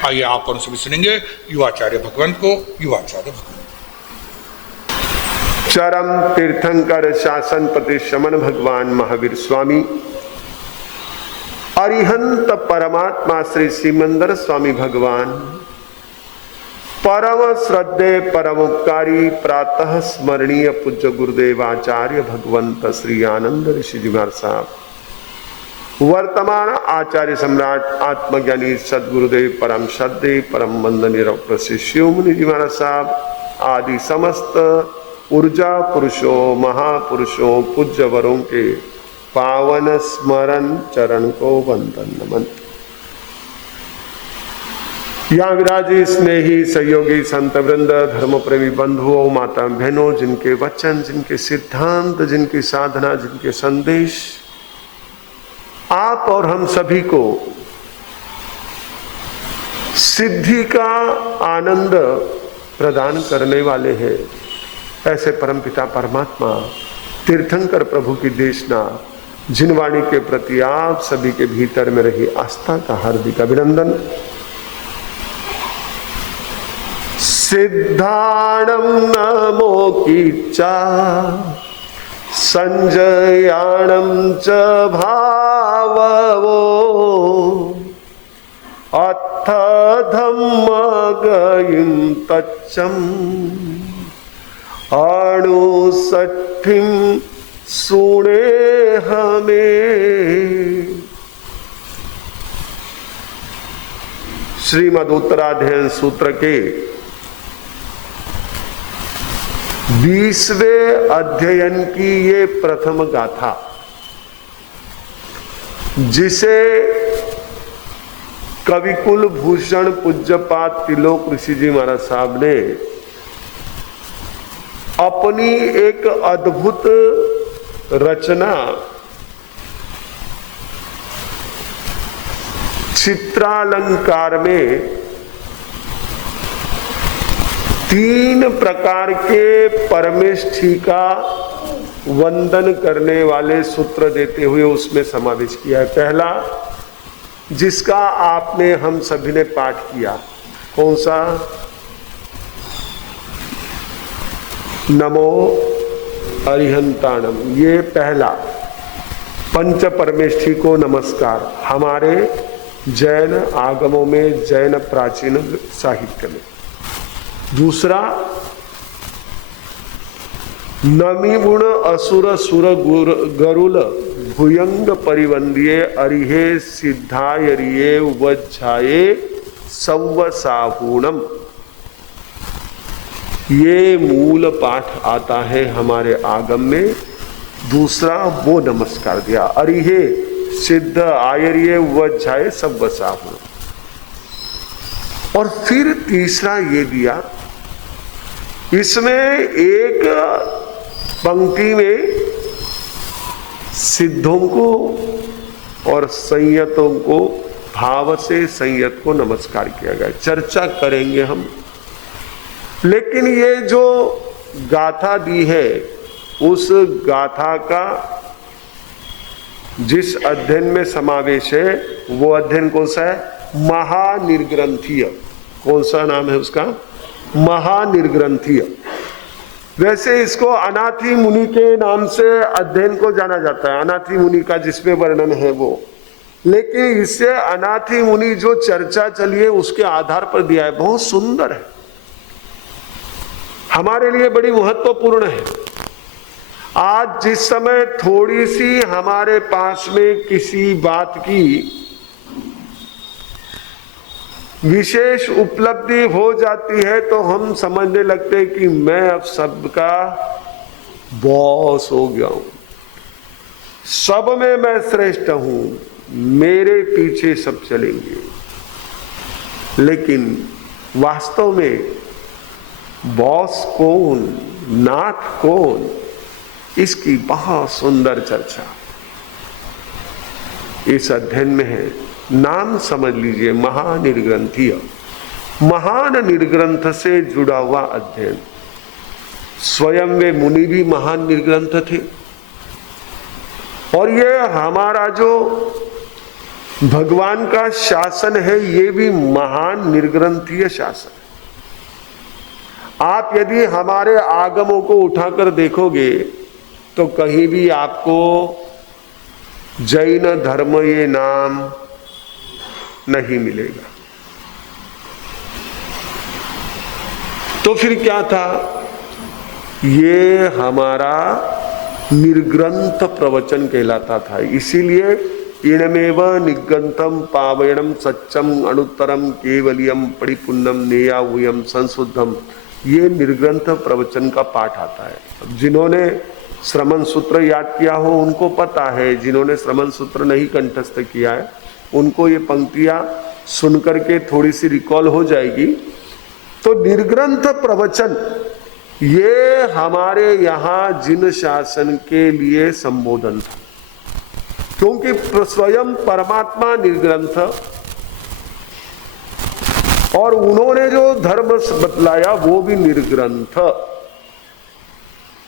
आइए आप और सभी सुनेंगे युवाचार्य भगवंत को। युवाचार्य भगवंत। चरम तीर्थंकर शासनपति शमन भगवान महावीर स्वामी, अरिहंत परमात्मा श्री सिमंदर स्वामी भगवान, परम श्रद्धे परमोपकारी प्रातः स्मरणीय पूज्य गुरुदेव आचार्य भगवंत श्री आनंद ऋषि जी महाराज साहब, वर्तमान आचार्य सम्राट आत्मज्ञानी सदगुरुदेव परम श्रद्धे परम वंदनीय डॉक्टर श्री शिव मुनि जी महाराज साहब आदि समस्त ऊर्जा पुरुषों महापुरुषों पूज्य वरों के पावन स्मरण चरण को वंदन नमन। यहाँ विराजी स्नेही सहयोगी संत वृंद, धर्म प्रेमी बंधुओं, माता बहनों, जिनके वचन, जिनके सिद्धांत, जिनकी साधना, जिनके संदेश आप और हम सभी को सिद्धि का आनंद प्रदान करने वाले हैं, ऐसे परमपिता परमात्मा तीर्थंकर प्रभु की देशना जिन वाणी के प्रति आप सभी के भीतर में रही आस्था का हार्दिक अभिनंदन। सिद्धाणं नमो कीचा संजयाणं च भाववो अथ धम्मगयं तच्चं अणुसठिं सुने हमें। श्रीमद् उत्तराध्ययन सूत्र के 20वें अध्ययन की ये प्रथम गाथा, जिसे कविकुल भूषण पूज्यपाद त्रिलोक ऋषि जी महाराज साहब ने अपनी एक अद्भुत रचना चित्रालंकार में 3 प्रकार के परमेष्ठी का वंदन करने वाले सूत्र देते हुए उसमें समावेश किया है। पहला, जिसका आपने हम सभी ने पाठ किया, कौन सा? नमो अरिहंताणम। ये पहला पंच परमेष्ठी को नमस्कार हमारे जैन आगमों में, जैन प्राचीन साहित्य में। दूसरा, नमी गुण असुर सुर गरुल भुयंग परिवंदिये अरिहे सिद्धायरिये वज्झाये सव्वसाहूणम। ये मूल पाठ आता है हमारे आगम में। दूसरा वो नमस्कार दिया, अरिहे सिद्ध आयरिये वज्झाये सव्वसाहूणम। और फिर तीसरा ये दिया, इसमें एक पंक्ति में सिद्धों को और संयतों को भाव से संयत को नमस्कार किया गया। चर्चा करेंगे हम, लेकिन ये जो गाथा दी है उस गाथा का जिस अध्ययन में समावेश है वो अध्ययन कौन सा है? महानिर्ग्रंथीय। कौन सा नाम है उसका? महानिर्ग्रंथीय। वैसे इसको अनाथी मुनि के नाम से अध्ययन को जाना जाता है, अनाथी मुनि का जिसमें वर्णन है वो। लेकिन इससे अनाथी मुनि जो चर्चा चली है उसके आधार पर दिया है, बहुत सुंदर है, हमारे लिए बड़ी महत्वपूर्ण है। आज जिस समय थोड़ी सी हमारे पास में किसी बात की विशेष उपलब्धि हो जाती है तो हम समझने लगते हैं कि मैं अब सबका बॉस हो गया हूं, सब में मैं श्रेष्ठ हूं, मेरे पीछे सब चलेंगे। लेकिन वास्तव में बॉस कौन, नाथ कौन, इसकी बहुत सुंदर चर्चा इस अध्ययन में है। नाम समझ लीजिए, महानिर्ग्रंथीय। महान निर्ग्रंथ से जुड़ा हुआ अध्ययन। स्वयं वे मुनि भी महान निर्ग्रंथ थे। और ये हमारा जो भगवान का शासन है, ये भी महान निर्ग्रंथीय शासन। आप यदि हमारे आगमों को उठाकर देखोगे तो कहीं भी आपको जैन धर्म ये नाम नहीं मिलेगा। तो फिर क्या था? ये हमारा निर्ग्रंथ प्रवचन कहलाता था। इसीलिए इणमेव निगंतम पावयणम सच्चम अनुत्तरम केवलियम परिपुन्नम नेयावुयम संशुद्धम, ये निर्ग्रंथ प्रवचन का पाठ आता है। जिन्होंने श्रमण सूत्र याद किया हो उनको पता है, जिन्होंने श्रमण सूत्र नहीं कंठस्थ किया है उनको ये पंक्तियां सुनकर के थोड़ी सी रिकॉल हो जाएगी। तो निर्ग्रंथ प्रवचन ये हमारे यहाँ जिन शासन के लिए संबोधन था, क्योंकि स्वयं परमात्मा निर्ग्रंथ और उन्होंने जो धर्म बतलाया वो भी निर्ग्रंथ,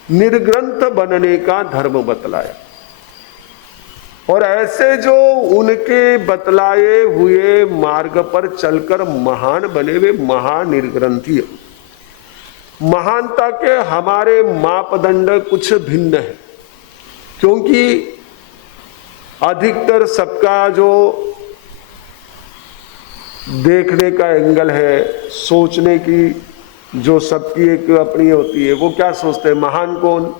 निर्ग्रंथ बनने का धर्म बतलाया। और ऐसे जो उनके बतलाए हुए मार्ग पर चलकर महान बने वे महानिर्ग्रंथी। महानता के हमारे मापदंड कुछ भिन्न है, क्योंकि अधिकतर सबका जो देखने का एंगल है, सोचने की जो सबकी एक अपनी होती है, वो क्या सोचते हैं महान कौन,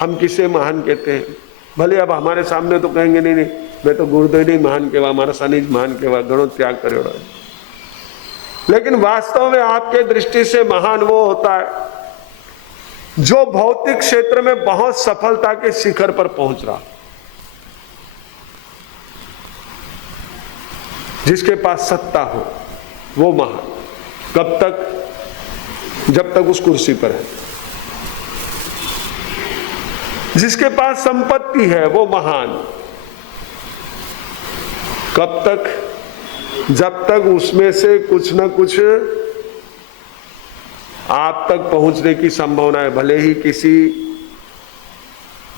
हम किसे महान कहते हैं। भले अब हमारे सामने तो कहेंगे नहीं मैं तो गुरुदेव नहीं महान केवा, हमारा सनिज महान केवा, गणों त्याग करो। लेकिन वास्तव में आपके दृष्टि से महान वो होता है जो भौतिक क्षेत्र में बहुत सफलता के शिखर पर पहुंच रहा, जिसके पास सत्ता हो, वो महान। कब तक? जब तक उस कुर्सी पर है। जिसके पास संपत्ति है वो महान। कब तक? जब तक उसमें से कुछ ना कुछ आप तक पहुंचने की संभावना है, भले ही किसी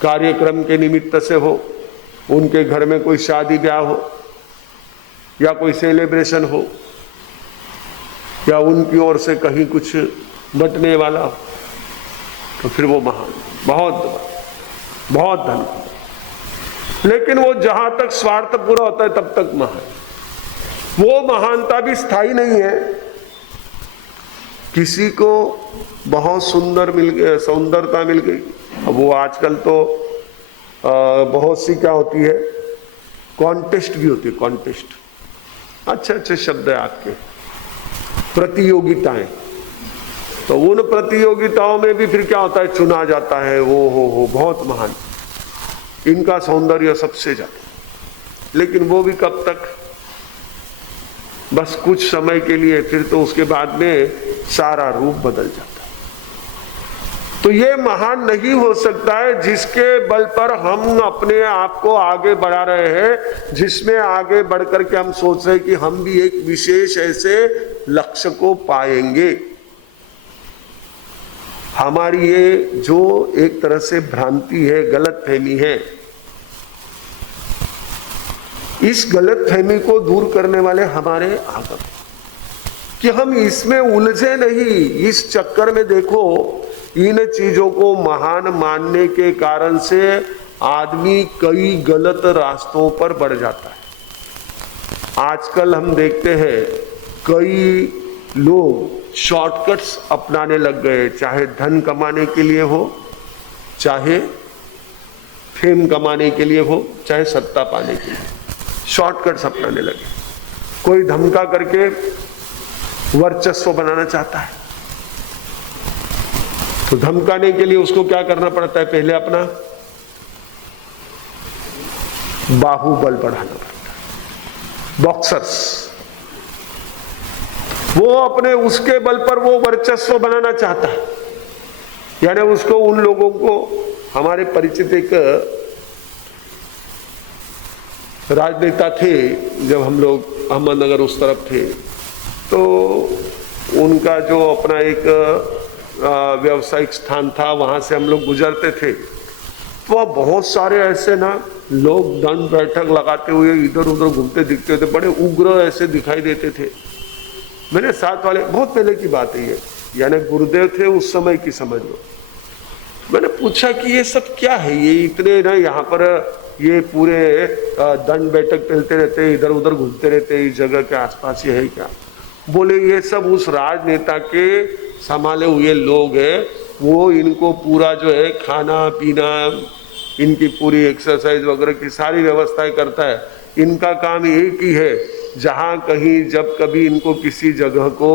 कार्यक्रम के निमित्त से हो, उनके घर में कोई शादी ब्याह हो या कोई सेलिब्रेशन हो या उनकी ओर से कहीं कुछ बटने वाला हो, तो फिर वो महान, बहुत धन। लेकिन वो जहां तक स्वार्थ पूरा होता है तब तक महान। वो महानता भी स्थायी नहीं है। किसी को बहुत सौंदर्यता मिल गई, अब वो आजकल तो बहुत सी क्या होती है, कॉन्टेस्ट भी होती है, कॉन्टेस्ट, अच्छे शब्द है आपके, प्रतियोगिताएं। तो उन प्रतियोगिताओं में भी फिर क्या होता है, चुना जाता है वो हो बहुत महान, इनका सौंदर्य सबसे ज्यादा। लेकिन वो भी कब तक? बस कुछ समय के लिए, फिर तो उसके बाद में सारा रूप बदल जाता है। तो ये महान नहीं हो सकता है जिसके बल पर हम अपने आप को आगे बढ़ा रहे हैं, जिसमें आगे बढ़कर के हम सोच रहे हैं कि हम भी एक विशेष ऐसे लक्ष्य को पाएंगे। हमारी ये जो एक तरह से भ्रांति है, गलतफहमी है, इस गलतफहमी को दूर करने वाले हमारे आगम, कि हम इसमें उलझे नहीं। इस चक्कर में देखो, इन चीजों को महान मानने के कारण से आदमी कई गलत रास्तों पर बढ़ जाता है। आजकल हम देखते हैं कई लोग शॉर्टकट्स अपनाने लग गए, चाहे धन कमाने के लिए हो, चाहे फेम कमाने के लिए हो, चाहे सत्ता पाने के लिए, शॉर्टकट्स अपनाने लगे। कोई धमका करके वर्चस्व बनाना चाहता है, तो धमकाने के लिए उसको क्या करना पड़ता है, पहले अपना बाहुबल बढ़ाना पड़ता है। बॉक्सर्स, वो अपने उसके बल पर वो वर्चस्व बनाना चाहता है। यानी उसको, उन लोगों को, हमारे परिचित एक राजनेता थे, जब हम लोग अहमदनगर उस तरफ थे, तो उनका जो अपना एक व्यावसायिक स्थान था, वहां से हम लोग गुजरते थे, तो बहुत सारे ऐसे ना लोग दंड बैठक लगाते हुए इधर उधर घूमते दिखते थे, बड़े उग्र ऐसे दिखाई देते थे। मेरे साथ वाले, बहुत पहले की बात है ये, यानी गुरुदेव थे उस समय की, समझ लो। मैंने पूछा कि ये सब क्या है, ये इतने ना यहाँ पर ये पूरे दंड बैठक चलते रहते, इधर उधर घूमते रहते, इस जगह के आसपास ये है क्या? बोले ये सब उस राजनेता के संभाले हुए लोग हैं, वो इनको पूरा जो है खाना पीना, इनकी पूरी एक्सरसाइज वगैरह की सारी व्यवस्थाएं करता है। इनका काम एक ही है, जहां कहीं जब कभी इनको किसी जगह को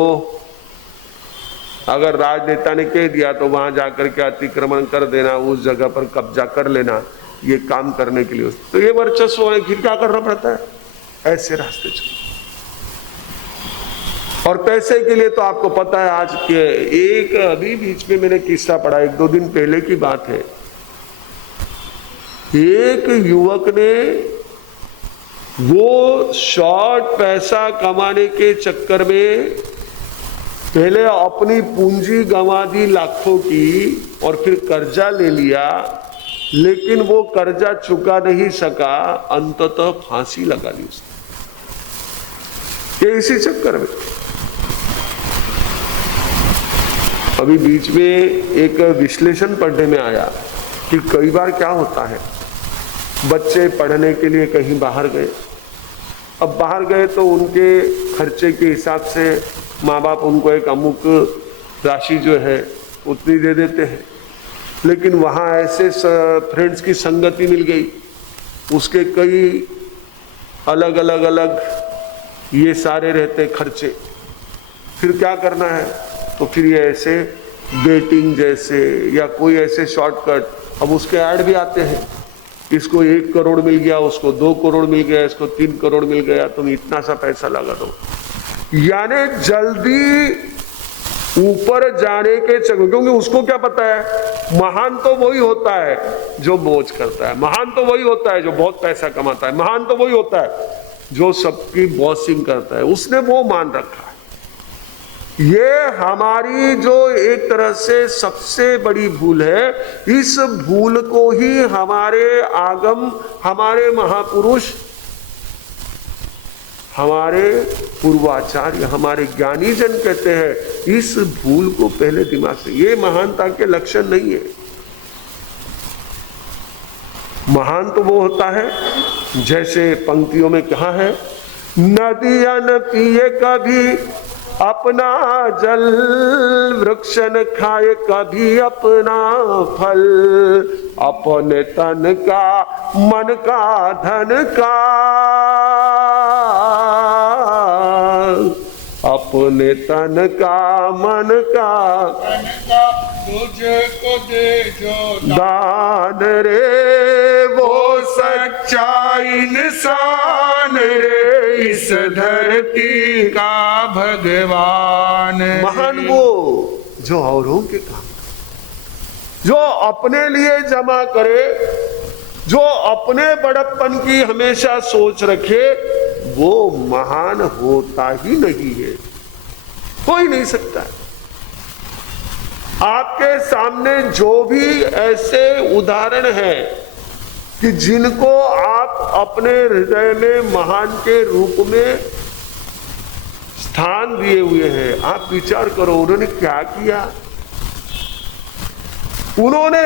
अगर राजनेता ने कह दिया तो वहां जाकर के अतिक्रमण कर देना, उस जगह पर कब्जा कर लेना, ये काम करने के लिए। तो ये वर्चस्व है, फिर क्या करना पड़ता है? ऐसे रास्ते चलो। और पैसे के लिए तो आपको पता है, आज के एक अभी बीच में मैंने किस्सा पढ़ा, 1-2 दिन पहले की बात है। एक युवक ने वो शॉर्ट पैसा कमाने के चक्कर में पहले अपनी पूंजी गंवा दी लाखों की, और फिर कर्जा ले लिया, लेकिन वो कर्जा चुका नहीं सका, अंततः फांसी लगा ली उसने, ये इसी चक्कर में। अभी बीच में एक विश्लेषण पढ़ने में आया कि कई बार क्या होता है, बच्चे पढ़ने के लिए कहीं बाहर गए, अब बाहर गए तो उनके खर्चे के हिसाब से माँ बाप उनको एक अमुक राशि जो है उतनी दे देते हैं, लेकिन वहाँ ऐसे फ्रेंड्स की संगति मिल गई, उसके कई अलग अलग ये सारे रहते खर्चे, फिर क्या करना है? तो फिर ये ऐसे बेटिंग जैसे या कोई ऐसे शॉर्टकट, अब उसके ऐड भी आते हैं, इसको 1 करोड़ मिल गया, उसको 2 करोड़ मिल गया, इसको 3 करोड़ मिल गया, तुम इतना सा पैसा लगा दो। यानी जल्दी ऊपर जाने के चक्कर, क्योंकि उसको क्या पता है, महान तो वही होता है जो मौज करता है, महान तो वही होता है जो बहुत पैसा कमाता है, महान तो वही होता है जो सबकी बॉसिंग करता है, उसने वो मान रखा है। ये हमारी जो एक तरह से सबसे बड़ी भूल है, इस भूल को ही हमारे आगम, हमारे महापुरुष, हमारे पूर्वाचार्य, हमारे ज्ञानी जन कहते हैं, इस भूल को पहले दिमाग से, ये महानता के लक्षण नहीं है। महान तो वो होता है, जैसे पंक्तियों में कहा है, नदियां न पिए कभी अपना जल, वृक्ष न खाए कभी अपना फल, अपने तन का मन का धन का, अपने तन का मन का तुझको दे जो दान रे, वो सच्चा इंसान रे, इस धरती का भगवान। महान वो जो औरों के काम, जो अपने लिए जमा करे, जो अपने बड़प्पन की हमेशा सोच रखे, वो महान होता ही नहीं है, हो ही नहीं सकता है। आपके सामने जो भी ऐसे उदाहरण हैं कि जिनको आप अपने हृदय में महान के रूप में स्थान दिए हुए हैं, आप विचार करो उन्होंने क्या किया। उन्होंने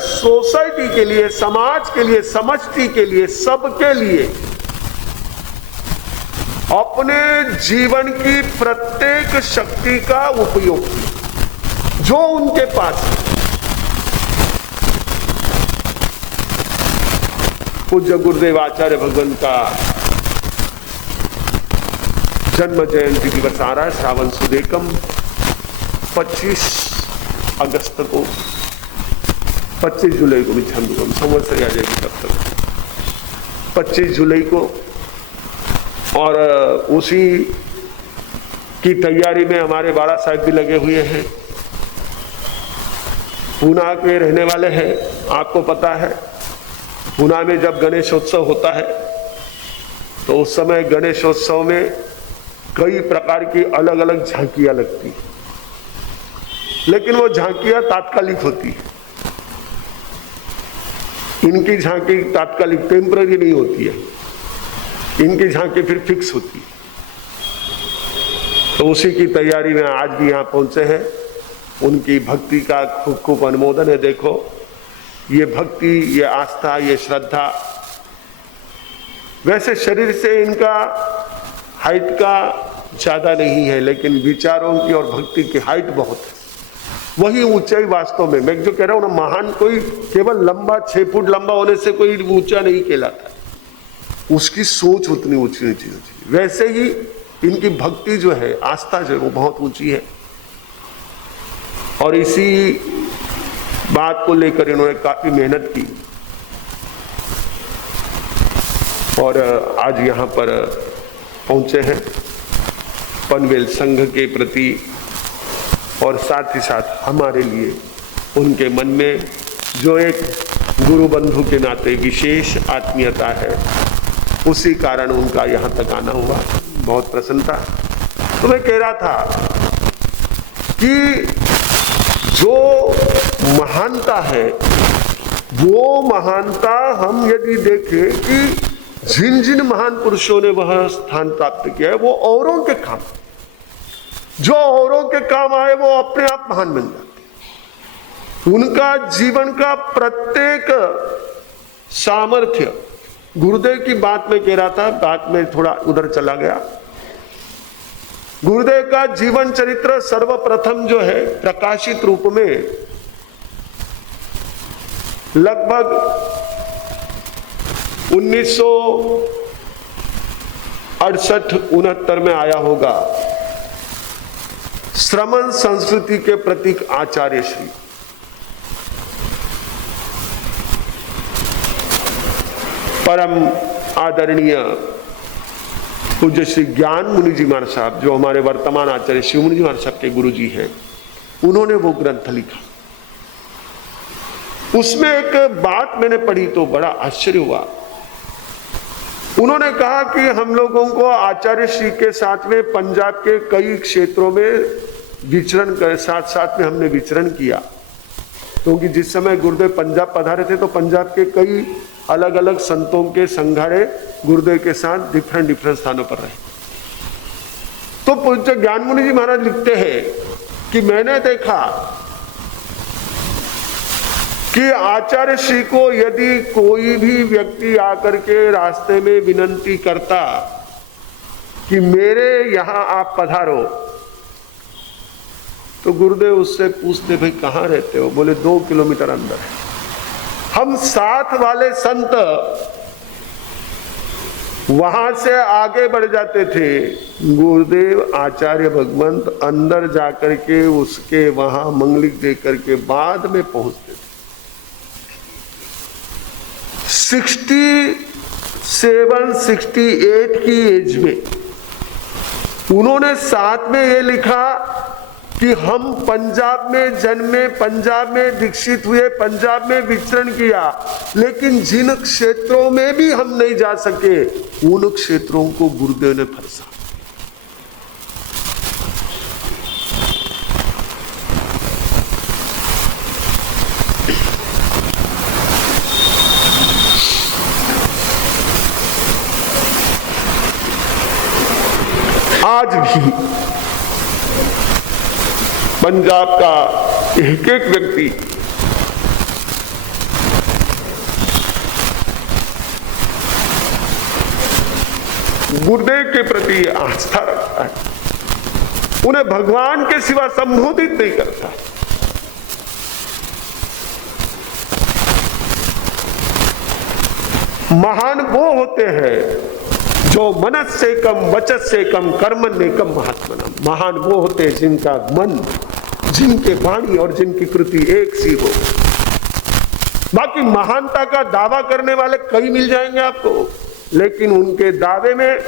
सोसाइटी के लिए, समाज के लिए, समष्टि के लिए, सबके लिए अपने जीवन की प्रत्येक शक्ति का उपयोग किया जो उनके पास है। पूज्य गुरुदेव आचार्य भगवान का जन्म जयंती दिवस आ रहा है, श्रावण सुद एकम, 25 अगस्त को, 25 जुलाई को मिच्छामी संवत्सरी आ जाएगी तब तक, 25 जुलाई को। और उसी की तैयारी में हमारे बाड़ा साहब भी लगे हुए हैं, पूना के रहने वाले हैं। आपको पता है पूना में जब गणेशोत्सव होता है तो उस समय गणेशोत्सव में कई प्रकार की अलग अलग झांकियां लगती, लेकिन वो झांकियां तात्कालिक होती है। इनकी झांकी तात्कालिक टेम्पररी नहीं होती है, इनकी झांकी फिर फिक्स होती है। तो उसी की तैयारी में आज भी यहाँ पहुंचे हैं। उनकी भक्ति का खूब खूब अनुमोदन है। देखो ये भक्ति, ये आस्था, ये श्रद्धा, वैसे शरीर से इनका हाइट का ज्यादा नहीं है, लेकिन विचारों की और भक्ति की हाइट बहुत है। वही ऊंचाई वास्तव में, मैं जो कह रहा हूं ना, महान कोई केवल लंबा 6 फुट लंबा होने से कोई ऊंचा नहीं कहलाता, उसकी सोच उतनी ऊंची ऊंची होती। वैसे ही इनकी भक्ति जो है, आस्था जो है, वो बहुत ऊंची है। और इसी बात को लेकर इन्होंने काफी मेहनत की और आज यहाँ पर पहुंचे हैं पनवेल संघ के प्रति, और साथ ही साथ हमारे लिए उनके मन में जो एक गुरु बंधु के नाते विशेष आत्मीयता है, उसी कारण उनका यहाँ तक आना हुआ। बहुत प्रसन्नता। तो मैं कह रहा था कि जो महानता है, वो महानता हम यदि देखें कि जिन जिन महान पुरुषों ने वह स्थान प्राप्त किया है, वो औरों के काम, जो औरों के काम आए वो अपने आप महान बन जाते। उनका जीवन का प्रत्येक सामर्थ्य, गुरुदेव की बात में कह रहा था, बात में थोड़ा उधर चला गया। गुरुदेव का जीवन चरित्र सर्वप्रथम जो है प्रकाशित रूप में लगभग 1968-69 में आया होगा। श्रमण संस्कृति के प्रतीक आचार्य श्री परम आदरणीय पूज्य श्री ज्ञान मुनि जी महाराज साहब, जो हमारे वर्तमान आचार्य शिव मुनि जी महाराज साहब के गुरु जी हैं, उन्होंने वो ग्रंथ लिखा। उसमें एक बात मैंने पढ़ी तो बड़ा आश्चर्य हुआ। उन्होंने कहा कि हम लोगों को आचार्य श्री के साथ में पंजाब के कई क्षेत्रों में विचरण कर, साथ साथ में हमने विचरण किया, क्योंकि जिस समय गुरुदेव पंजाब पधारे थे तो पंजाब के कई अलग अलग संतों के संघाड़े गुरुदेव के साथ डिफरेंट स्थानों पर रहे। तो पूज्य ज्ञान मुनि जी महाराज लिखते हैं कि मैंने देखा कि आचार्य श्री को यदि कोई भी व्यक्ति आकर के रास्ते में विनंती करता कि मेरे यहां आप पधारो, तो गुरुदेव उससे पूछते, भाई कहां रहते हो? बोले 2 किलोमीटर अंदर है। हम साथ वाले संत वहां से आगे बढ़ जाते थे, गुरुदेव आचार्य भगवंत अंदर जाकर के उसके वहां मंगलिक दे करके बाद में पहुंचते थे। 67-68 की एज में उन्होंने साथ में ये लिखा कि हम पंजाब में जन्मे, पंजाब में दीक्षित हुए, पंजाब में विचरण किया, लेकिन जिन क्षेत्रों में भी हम नहीं जा सके, उन क्षेत्रों को गुरुदेव ने फरसा। आज भी पंजाब का एक एक व्यक्ति गुरुदेव के प्रति आस्था रखता है, उन्हें भगवान के सिवा संबोधित नहीं करता। महान वो होते हैं जो मनस से कम, वचस से कम, कर्मण्येकम महात्मना। महान वो होते हैं जिनका मन, जिनके वाणी और जिनकी कृति एक सी हो। बाकी महानता का दावा करने वाले कई मिल जाएंगे आपको, लेकिन उनके दावे में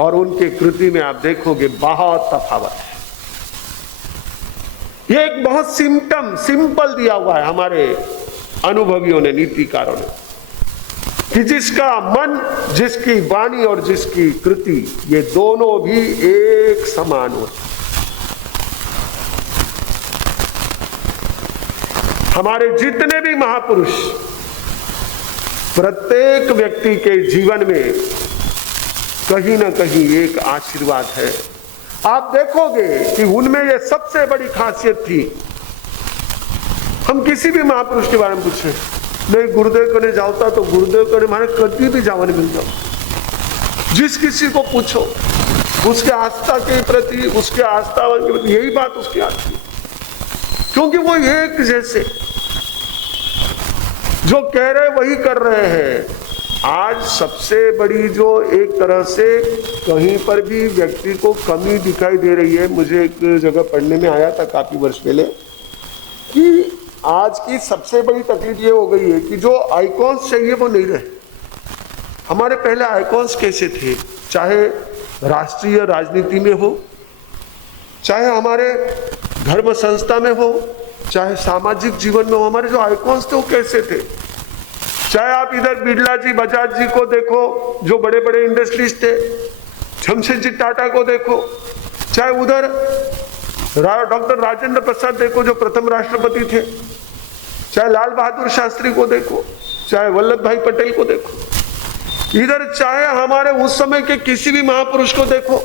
और उनके कृति में आप देखोगे बहुत तफावत है। ये एक बहुत सिंपल दिया हुआ है हमारे अनुभवियों ने, नीतिकारों ने, कि जिसका मन, जिसकी वाणी और जिसकी कृति, ये दोनों भी एक समान होते। हमारे जितने भी महापुरुष प्रत्येक व्यक्ति के जीवन में कहीं ना कहीं एक आशीर्वाद है। आप देखोगे कि उनमें यह सबसे बड़ी खासियत थी। हम किसी भी महापुरुष के बारे में पूछे, नहीं गुरुदेव कने जाता तो गुरुदेव कने माने कभी भी जावा नहीं मिल जाओ। जिस किसी को पूछो उसके आस्था के प्रति, उसके आस्थावान के प्रति यही बात उसकी आती है, क्योंकि वो एक जैसे जो कह रहे वही कर रहे हैं। आज सबसे बड़ी जो एक तरह से कहीं पर भी व्यक्ति को कमी दिखाई दे रही है, मुझे एक जगह पढ़ने में आया था काफी वर्ष पहले कि आज की सबसे बड़ी तकलीफ ये हो गई है कि जो आइकॉन्स चाहिए वो नहीं रहे। हमारे पहले आइकॉन्स कैसे थे, चाहे राष्ट्रीय राजनीति में हो, चाहे हमारे धर्म संस्था में हो, चाहे सामाजिक जीवन में हो, हमारे जो आइकॉन्स थे वो कैसे थे। चाहे आप इधर बिरला जी, बजाज जी को देखो जो बड़े बड़े इंडस्ट्रीज थे, जमशेदजी टाटा को देखो, चाहे उधर डॉक्टर राजेंद्र प्रसाद देखो जो प्रथम राष्ट्रपति थे, चाहे लाल बहादुर शास्त्री को देखो, चाहे वल्लभ भाई पटेल को देखो, इधर चाहे हमारे उस समय के किसी भी महापुरुष को देखो,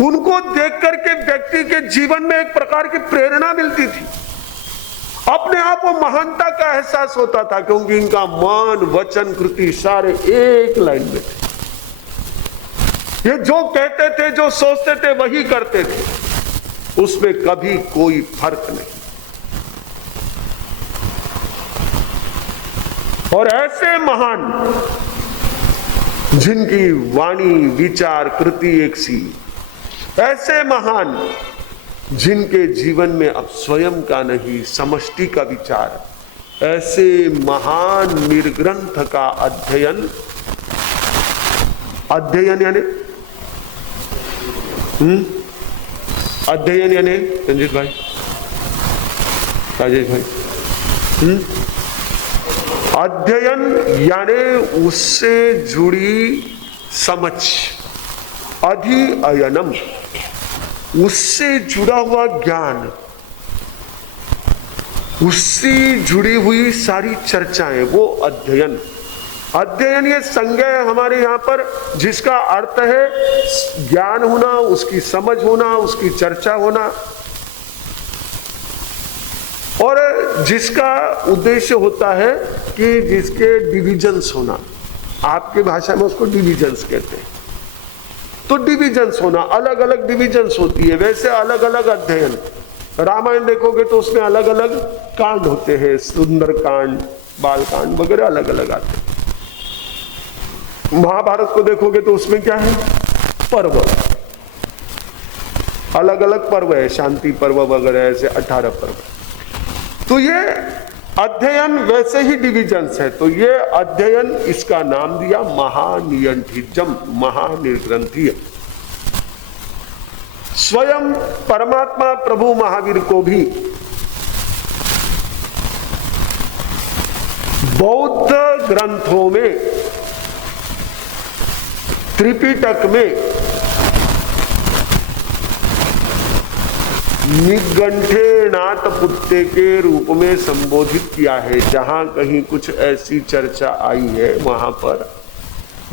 उनको देख करके व्यक्ति के जीवन में एक प्रकार की प्रेरणा मिलती थी। अपने आप वो महानता का एहसास होता था, क्योंकि इनका मन, वचन, कृति सारे एक लाइन में थे। ये जो कहते थे, जो सोचते थे वही करते थे, उसमें कभी कोई फर्क नहीं। और ऐसे महान जिनकी वाणी, विचार, कृति एक सी, ऐसे महान जिनके जीवन में अब स्वयं का नहीं समष्टि का विचार, ऐसे महान निर्ग्रंथ का अध्ययन यानी अध्ययन यानी रंजीत भाई, राजेश भाई, अध्ययन यानी उससे जुड़ी समझ, अधिअयनम उससे जुड़ा हुआ ज्ञान, उससे जुड़ी हुई सारी चर्चाएं, वो अध्ययन। अध्ययन ये संज्ञा है हमारे यहाँ पर, जिसका अर्थ है ज्ञान होना, उसकी समझ होना, उसकी चर्चा होना, और जिसका उद्देश्य होता है कि जिसके डिविजन्स होना। आपकी भाषा में उसको डिविजन्स कहते हैं। तो डिविजन्स होना, अलग अलग डिविजन्स होती है, वैसे अलग अलग अध्ययन। रामायण देखोगे तो उसमें अलग अलग कांड होते हैं, सुंदर कांड, बाल कांड वगैरह अलग अलग आते हैं। महाभारत को देखोगे तो उसमें क्या है, पर्व, अलग अलग पर्व है, शांति पर्व वगैरह, ऐसे 18 पर्व। तो ये अध्ययन वैसे ही डिविजन्स है। तो ये अध्ययन, इसका नाम दिया महानियंठिजम, महानिर्ग्रंथीय। स्वयं परमात्मा प्रभु महावीर को भी बौद्ध ग्रंथों में, त्रिपिटक में निगंठे नाथ पुत्ते के रूप में संबोधित किया है। जहां कहीं कुछ ऐसी चर्चा आई है वहां पर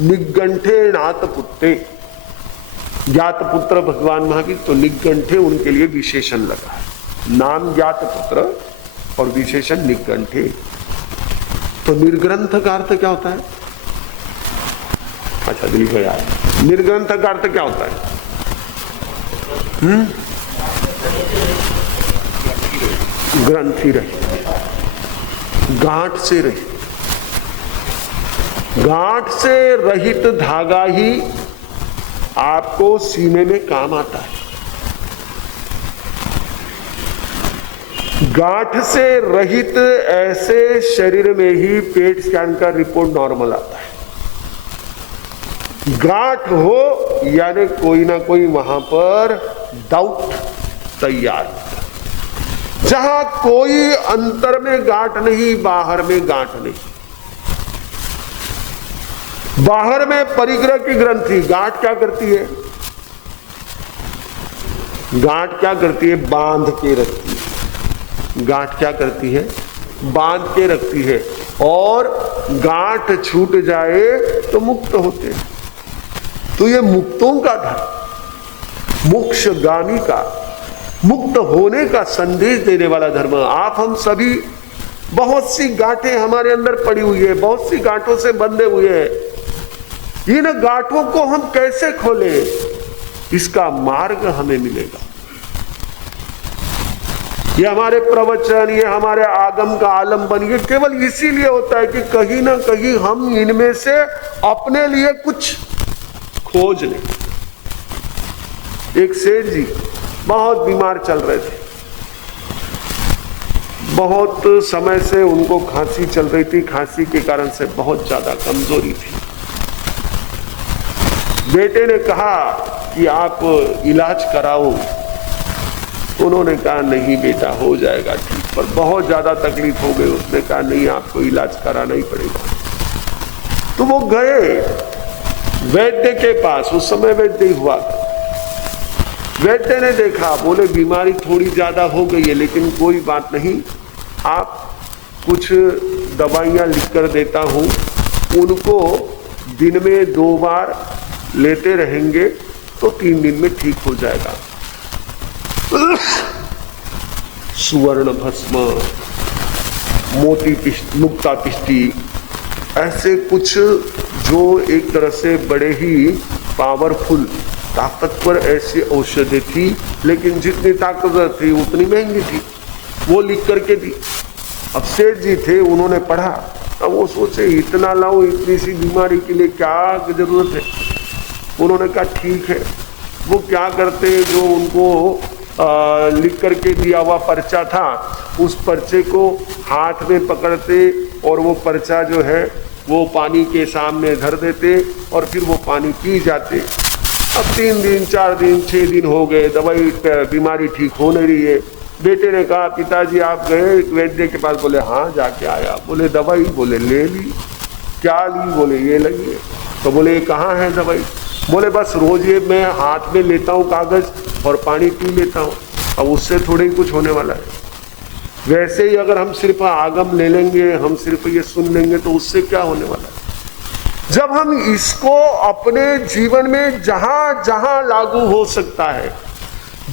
निगंठे नाथ पुत्ते, ज्ञात पुत्र भगवान महावीर, तो निगंठे उनके लिए विशेषण लगा है। नाम ज्ञात पुत्र और विशेषण निगंठे। तो निर्ग्रंथ का अर्थ क्या होता है? अच्छा दिलीप भाई आया। निर्ग्रंथ का अर्थ क्या होता है? ग्रंथि रहे, गांठ से रहे, गांठ से रहित धागा ही आपको सीने में काम आता है। गांठ से रहित ऐसे शरीर में ही पेट स्कैन का रिपोर्ट नॉर्मल आता है। गांठ हो यानी कोई ना कोई वहां पर डाउट तैयार। जहां कोई अंतर में गांठ नहीं, बाहर में गांठ नहीं। बाहर में परिग्रह की ग्रंथि, गांठ क्या करती है? गांठ क्या करती है? बांध के रखती है। गांठ क्या करती है? बांध के रखती है। और गांठ छूट जाए तो मुक्त होते हैं। तो ये मुक्तों का धर्म, मोक्षगामी का, मुक्त होने का संदेश देने वाला धर्म। आप हम सभी बहुत सी गांठें हमारे अंदर पड़ी हुई है, बहुत सी गांठों से बंधे हुए हैं। इन गांठों को हम कैसे खोलें, इसका मार्ग हमें मिलेगा। ये हमारे प्रवचन, ये हमारे आगम का आलंबन, ये केवल इसीलिए होता है कि कहीं ना कहीं हम इनमें से अपने लिए कुछ खोज लें। एक सेठ जी बहुत बीमार चल रहे थे, बहुत समय से उनको खांसी चल रही थी, खांसी के कारण से बहुत ज्यादा कमजोरी थी। बेटे ने कहा कि आप इलाज कराओ। उन्होंने कहा नहीं बेटा, हो जाएगा ठीक, पर बहुत ज्यादा तकलीफ हो गई। उसने कहा नहीं, आपको इलाज कराना ही पड़ेगा। तो वो गए वैद्य के पास, उस समय वैद्य ही हुआ था। वैद्य ने देखा, बोले बीमारी थोड़ी ज्यादा हो गई है, लेकिन कोई बात नहीं, आप कुछ दवाइयां लिख कर देता हूं, उनको दिन में 2 बार लेते रहेंगे तो 3 दिन में ठीक हो जाएगा। सुवर्ण भस्म, मोती मुक्ता पिष्टी, ऐसे कुछ जो एक तरह से बड़े ही पावरफुल, ताकतवर ऐसी औषधि थी, लेकिन जितनी ताकतवर थी उतनी महंगी थी। वो लिख करके दी। अब सेठ जी थे, उन्होंने पढ़ा। अब वो सोचे इतना लाओ, इतनी सी बीमारी के लिए क्या जरूरत है। उन्होंने कहा ठीक है। वो क्या करते, जो उनको लिख करके दिया हुआ पर्चा था, उस पर्चे को हाथ में पकड़ते और वो पर्चा जो है वो पानी के सामने धर देते और फिर वो पानी पी जाते। अब 3 दिन 4 दिन 6 दिन हो गए, दवाई बीमारी ठीक हो नहीं रही है। बेटे ने कहा पिताजी आप गए वैद्य के पास? बोले हाँ जाके आया। बोले दवाई? बोले ले ली। क्या ली? बोले ये लगी है। तो बोले ये कहाँ है दवाई? बोले बस रोज ये मैं हाथ में लेता हूँ कागज और पानी पी लेता हूँ, अब उससे थोड़े ही कुछ होने वाला है। वैसे ही अगर हम सिर्फ आगम ले लेंगे, हम सिर्फ ये सुन लेंगे, तो उससे क्या होने वाला है। जब हम इसको अपने जीवन में जहां जहां लागू हो सकता है,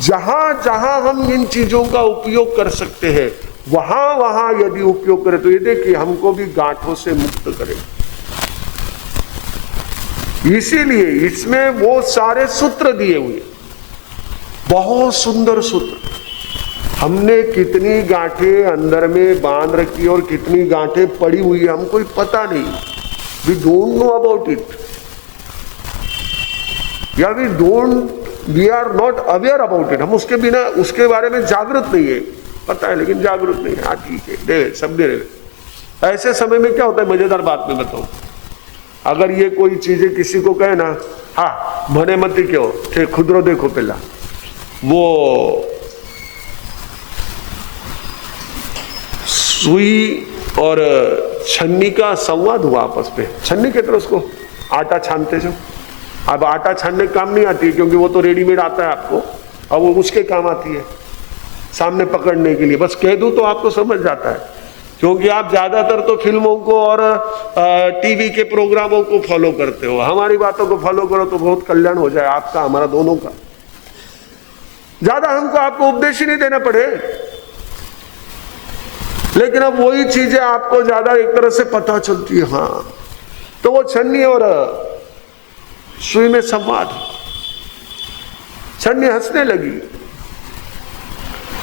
जहां जहां हम इन चीजों का उपयोग कर सकते हैं, वहां वहां यदि उपयोग करें तो ये देखिए हमको भी गांठों से मुक्त करें। इसीलिए इसमें वो सारे सूत्र दिए हुए, बहुत सुंदर सूत्र। हमने कितनी गांठें अंदर में बांध रखी और कितनी गांठें पड़ी हुई है हमको पता नहीं। We don't know about it, या we are not aware about it. हम उसके बिना, उसके बारे में जागरूक नहीं है। पता है लेकिन जागरूक नहीं है। हाँ ठीक है, दे सब दे रहे। ऐसे समय में क्या होता है, मजेदार बात में बताऊं, अगर ये कोई चीजें किसी को कहे ना, हाँ मने मत क्यों थे, खुदरो देखो पहला, वो सुई और छन्नी का संवाद हुआ आपस में। छन्नी कहते हैं उसको, आटा छानते जो। अब आटा छानने काम नहीं आती है क्योंकि वो तो रेडीमेड आता है आपको, अब वो उसके काम आती है सामने पकड़ने के लिए। बस कह दूं तो आपको समझ जाता है, क्योंकि आप ज्यादातर तो फिल्मों को और टीवी के प्रोग्रामों को फॉलो करते हो। हमारी बातों को फॉलो करो तो बहुत कल्याण हो जाए आपका, हमारा दोनों का। ज्यादा हमको आपको उपदेश ही नहीं देना पड़े, लेकिन अब वही चीजें आपको ज्यादा एक तरह से पता चलती है। हाँ, तो वो छन्नी और सुई में संवाद। छन्नी हंसने लगी,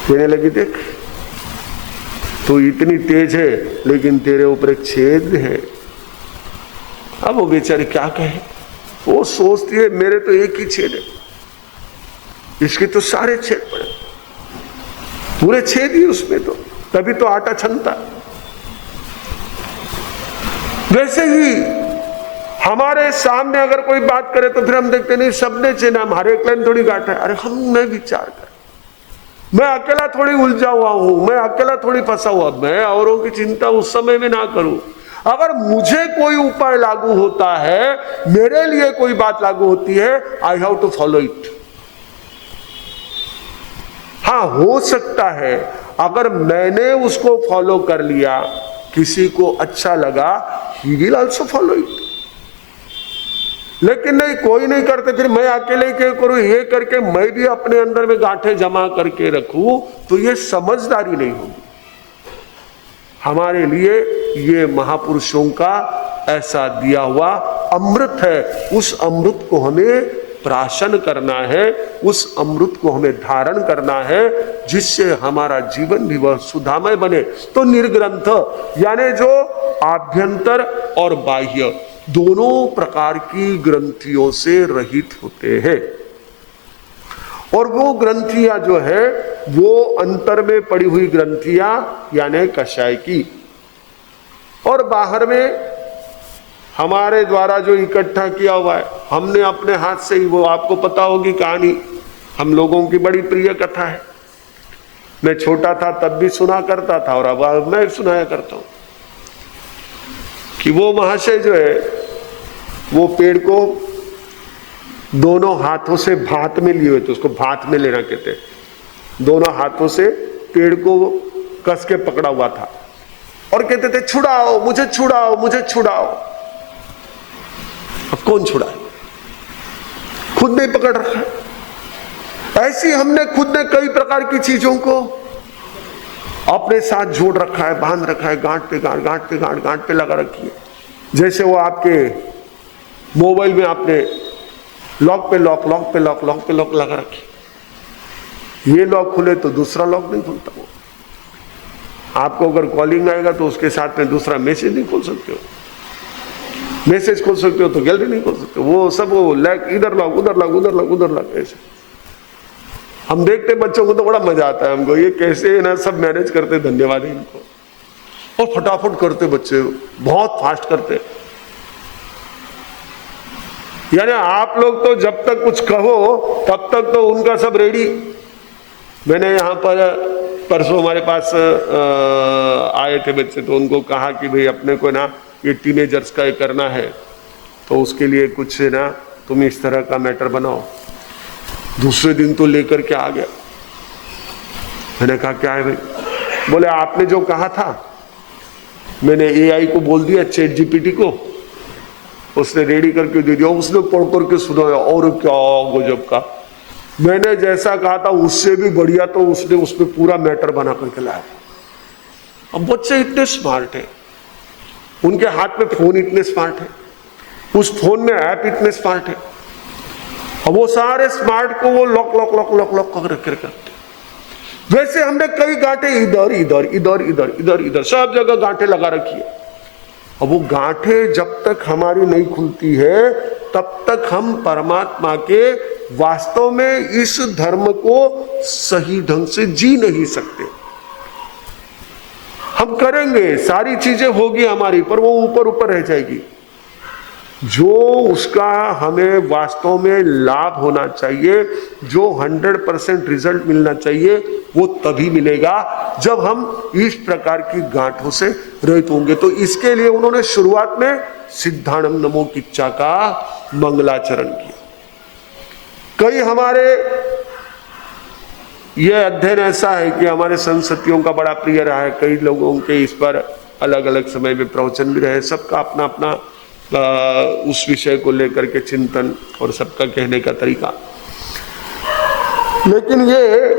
कहने लगी देख तू इतनी तेज है लेकिन तेरे ऊपर एक छेद है। अब वो बेचारी क्या कहे, वो सोचती है मेरे तो एक ही छेद है, इसके तो सारे छेद पड़े, पूरे छेद ही उसमें, तो तभी तो आटा छनता। वैसे ही हमारे सामने अगर कोई बात करे तो फिर हम देखते नहीं सबने छेद, हमारे एक लाइन थोड़ी गांठ है। अरे हम मैं विचार कर, मैं अकेला थोड़ी उलझा हुआ हूं, मैं अकेला थोड़ी फंसा हुआ, मैं औरों की चिंता उस समय में ना करूं। अगर मुझे कोई उपाय लागू होता है, मेरे लिए कोई बात लागू होती है, I have to follow it. हाँ, हो सकता है अगर मैंने उसको फॉलो कर लिया किसी को अच्छा लगा, he will also follow it। लेकिन नहीं, कोई नहीं करते, फिर मैं अकेले क्या करूं, ये करके मैं भी अपने अंदर में गांठें जमा करके रखूं, तो ये समझदारी नहीं होगी। हमारे लिए ये महापुरुषों का ऐसा दिया हुआ अमृत है, उस अमृत को हमें प्राशन करना है, उस अमृत को हमें धारण करना है, जिससे हमारा जीवन भी वह सुधामय बने। तो निर्ग्रंथ यानी जो आभ्यंतर और बाह्य दोनों प्रकार की ग्रंथियों से रहित होते हैं। और वो ग्रंथियां जो है वो अंतर में पड़ी हुई ग्रंथियां यानी कषाय की, और बाहर में हमारे द्वारा जो इकट्ठा किया हुआ है, हमने अपने हाथ से ही, वो आपको पता होगी कहानी, हम लोगों की बड़ी प्रिय कथा है। मैं छोटा था तब भी सुना करता था और अब मैं सुनाया करता हूं कि वो महाशय जो है वो पेड़ को दोनों हाथों से भात में लिए हुए थे, उसको भात में लेना कहते हैं। दोनों हाथों से पेड़ को कस के पकड़ा हुआ था और कहते थे छुड़ाओ मुझे, छुड़ाओ मुझे, छुड़ाओ। अब कौन छुड़ाए, खुद ने पकड़ रखा है। ऐसी हमने खुद ने कई प्रकार की चीजों को अपने साथ जोड़ रखा है, बांध रखा है, गांठ पे गांठ, गांठ पे गांठ, गांठ पे लगा रखी है। जैसे वो आपके मोबाइल में आपने लॉक पे लॉक, लॉक पे लॉक, लॉक पे लॉक लगा रखी। ये लॉक खुले तो दूसरा लॉक नहीं खुलता। वो आपको अगर कॉलिंग आएगा तो उसके साथ में दूसरा मैसेज नहीं खोल सकते हो, मैसेज खोल सकते हो तो गैलरी नहीं खोल सकते। वो सब वो लैक, इधर लॉक, उधर लॉक, उधर लॉक, उधर लॉक, ऐसे। हम देखते बच्चों को तो बड़ा मजा आता है हमको, ये कैसे ना सब मैनेज करते, धन्यवाद है इनको। और फटाफट करते बच्चे, बहुत फास्ट करते। यानी आप लोग तो जब तक कुछ कहो तब तक तो उनका सब रेडी। मैंने यहाँ पर परसों हमारे पास आए थे बच्चे, तो उनको कहा कि भाई अपने को ना ये टीनेजर्स का ये करना है, तो उसके लिए कुछ ना तुम इस तरह का मैटर बनाओ। दूसरे दिन तो लेकर के आ गया। मैंने कहा क्या है भाई? बोले आपने जो कहा था, मैंने एआई को बोल दिया, चैट जीपीटी को, उसने रेडी करके दे दिया, उसने पढ़ करके सुनाया, और क्या गजब का। मैंने जैसा कहा था उससे भी बढ़िया, तो उसने उसमें पूरा मैटर बना करके लाया। अब बच्चे इतने स्मार्ट है, उनके हाथ में फोन इतने स्मार्ट है, उस फोन में ऐप इतने स्मार्ट है, अब वो सारे स्मार्ट को वो lock lock lock lock lock करके करते। वैसे हमने कई गांठें इधर इधर इधर इधर इधर इधर सब जगह गांठें लगा रखी है। अब वो गांठें जब तक हमारी नहीं खुलती है तब तक हम परमात्मा के वास्तव में इस धर्म को सही ढंग से जी नहीं सकते। हम करेंगे, सारी चीजें होगी हमारी, पर वो ऊपर ऊपर रह जाएगी। जो उसका हमें वास्तव में लाभ होना चाहिए, जो 100% रिजल्ट मिलना चाहिए, वो तभी मिलेगा जब हम इस प्रकार की गांठों से रहित होंगे। तो इसके लिए उन्होंने शुरुआत में सिद्धाणम नमो किच्चा का मंगलाचरण किया। कई हमारे ये अध्ययन ऐसा है कि हमारे संसतियों का बड़ा प्रिय रहा है, कई लोगों के इस पर अलग अलग समय में प्रवचन भी रहे, सबका अपना अपना उस विषय को लेकर के चिंतन और सबका कहने का तरीका। लेकिन ये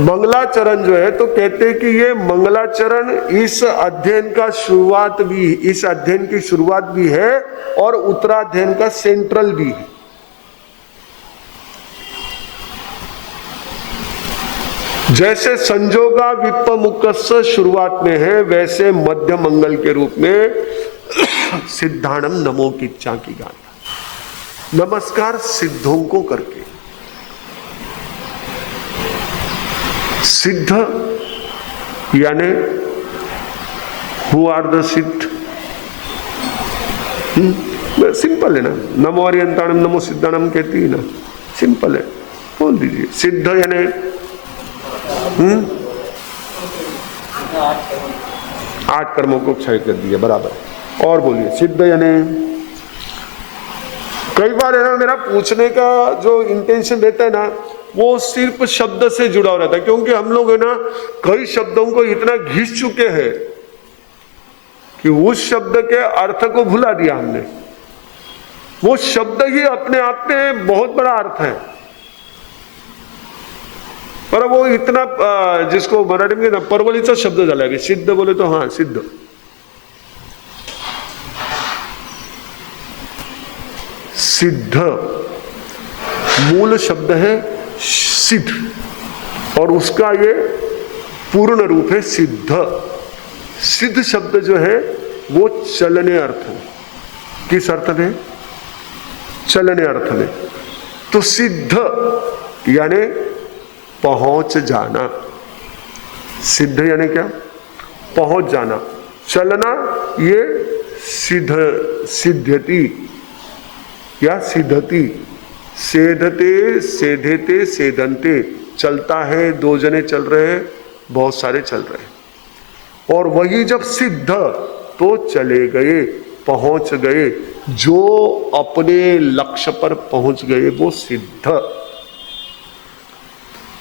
मंगलाचरण जो है, तो कहते हैं कि ये मंगलाचरण इस अध्ययन का शुरुआत भी, इस अध्ययन की शुरुआत भी है और उत्तराध्ययन का सेंट्रल भी है। जैसे संजोगा विप्पमुखस्य शुरुआत में है, वैसे मध्य मंगल के रूप में सिद्धाणम नमो किच्चा की गाथा, नमस्कार सिद्धों को करके। सिद्ध यानी हु आर द सिद्ध, सिंपल है ना, नमो अरियंताणम नमो सिद्धाणम कहती है ना, सिंपल है, बोल दीजिए। सिद्ध यानी 8 कर्मों को क्षय कर दिया, बराबर। और बोलिए सिद्ध यानी, कई बार है ना मेरा पूछने का जो इंटेंशन रहता है ना, वो सिर्फ शब्द से जुड़ा रहता है, क्योंकि हम लोग है ना कई शब्दों को इतना घिस चुके हैं कि उस शब्द के अर्थ को भुला दिया हमने। वो शब्द ही अपने आप में बहुत बड़ा अर्थ है, पर वो इतना जिसको मराठी में ना परवलीचा शब्द झाला की सिद्ध बोले तो हाँ सिद्ध, सिद्ध मूल शब्द है सिद्ध, और उसका ये पूर्ण रूप है सिद्ध। सिद्ध शब्द जो है वो चलने अर्थ में, किस अर्थ में? चलने अर्थ में। तो सिद्ध यानी पहुंच जाना, सिद्ध यानी क्या? पहुंच जाना। चलना ये सिद्ध, सिद्ध्यति या सिद्धति, सेधते सेधेते सेधनते, चलता है, दो जने चल रहे हैं, बहुत सारे चल रहे हैं, और वही जब सिद्ध तो चले गए, पहुंच गए, जो अपने लक्ष्य पर पहुंच गए वो सिद्ध।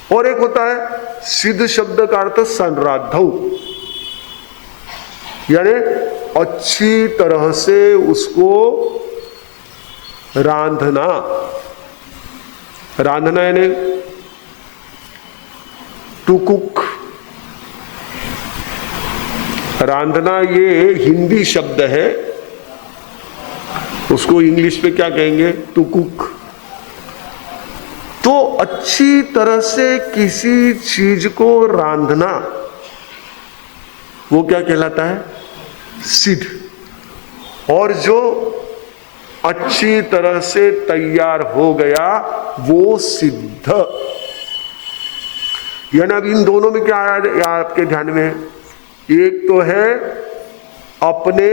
और एक होता है सिद्ध शब्द का अर्थ संराधौ, यानी अच्छी तरह से उसको रांधना। रांधना यानी टू कुक। रांधना ये हिंदी शब्द है, उसको इंग्लिश में क्या कहेंगे? To cook. तो अच्छी तरह से किसी चीज को रांधना वो क्या कहलाता है? सिद्ध। और जो अच्छी तरह से तैयार हो गया वो सिद्ध। यानी अब इन दोनों में क्या आया आपके ध्यान में? एक तो है अपने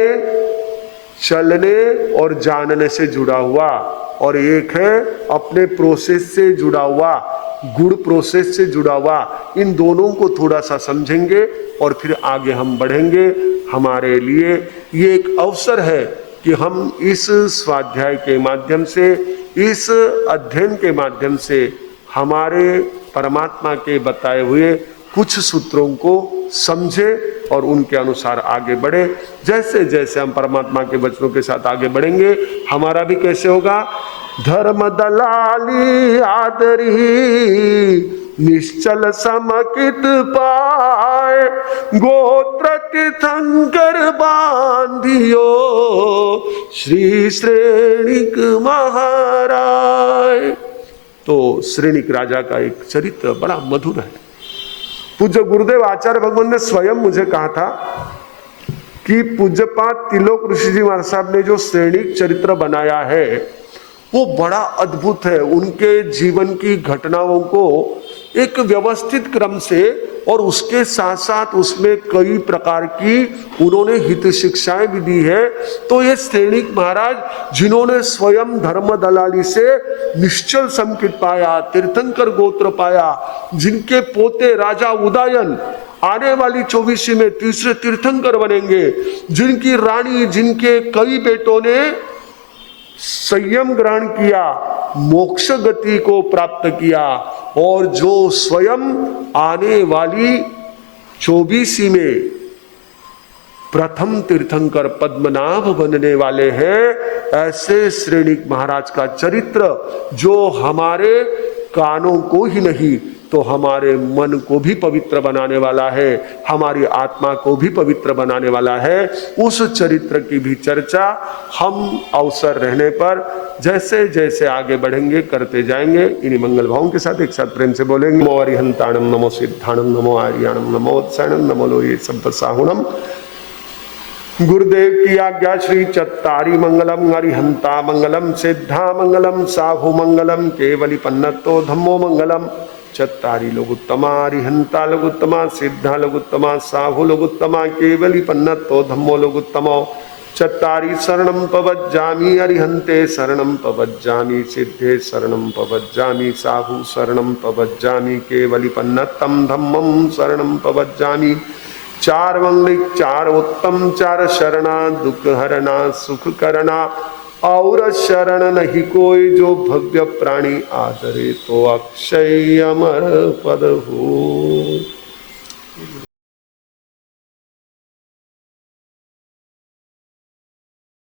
चलने और जानने से जुड़ा हुआ, और एक है अपने प्रोसेस से जुड़ा हुआ, गुड प्रोसेस से जुड़ा हुआ। इन दोनों को थोड़ा सा समझेंगे और फिर आगे हम बढ़ेंगे। हमारे लिए ये एक अवसर है कि हम इस स्वाध्याय के माध्यम से, इस अध्ययन के माध्यम से हमारे परमात्मा के बताए हुए कुछ सूत्रों को समझे और उनके अनुसार आगे बढ़े। जैसे जैसे हम परमात्मा के वचनों के साथ आगे बढ़ेंगे, हमारा भी कैसे होगा? धर्म दलाली आदरी निश्चल समकित पाए, गोत्र तीर्थंकर बांधियो श्री श्रेणिक महाराज। तो श्रेणिक राजा का एक चरित्र बड़ा मधुर है। पूज्य गुरुदेव आचार्य भगवान ने स्वयं मुझे कहा था कि पूज्यपाद तिलोक ऋषि जी महाराज साहब ने जो श्रेणिक चरित्र बनाया है वो बड़ा अद्भुत है। उनके जीवन की घटनाओं को एक व्यवस्थित क्रम से और उसके साथ साथ उसमें कई प्रकार की उन्होंने हित शिक्षाएं भी दी है। तो ये श्रेणिक महाराज जिन्होंने स्वयं धर्म दलाली से निश्चल समकित पाया, तीर्थंकर गोत्र पाया, जिनके पोते राजा उदयन आने वाली 24वीं में तीसरे तीर्थंकर बनेंगे, जिनकी रानी, जिनके कई बेटों ने संयम ग्रहण किया, मोक्ष गति को प्राप्त किया, और जो स्वयं आने वाली 24वीं में प्रथम तीर्थंकर पद्मनाभ बनने वाले हैं, ऐसे श्रेणिक महाराज का चरित्र जो हमारे कानों को ही नहीं तो हमारे मन को भी पवित्र बनाने वाला है, हमारी आत्मा को भी पवित्र बनाने वाला है। उस चरित्र की भी चर्चा हम अवसर रहने पर जैसे जैसे आगे बढ़ेंगे करते जाएंगे। इन्हीं मंगल भावों के साथ एक साथ प्रेम से बोलेंगे। नमो अरिहंताणम, नमो सिद्धाणम, नमो आर्याणम, नमो उत्साहणम, नमो लोये सब साहुणम। गुरुदेव की आज्ञा श्री चत्तारी मंगलम, अरिहंता मंगलम, सिद्धा मंगलम, साहु मंगलम, केवली पन्नतो धम्मो मंगलम। चत्तारी लोगुत्तमा, अरिहंता लोगुत्तमा, सिद्धा लोगुत्तमा, साहु लोगुत्तमा, केवली पन्नतो धम्मो लोगुत्तमो। चत्तारी शरणं पवज्जामि, अरिहंते शरणं पवज्जामि, सिद्धे शरणं पवज्जामि, साहु शरणं पवज्जामि, केवली पन्नतं धम्मं शरणं पवज्जामि। चार मंगलिक, चार उत्तम, चार शरणा, दुख हरना, सुख करना, और शरण नहीं कोई, जो भव्य प्राणी आदरे तो अक्षय अमर पद हो।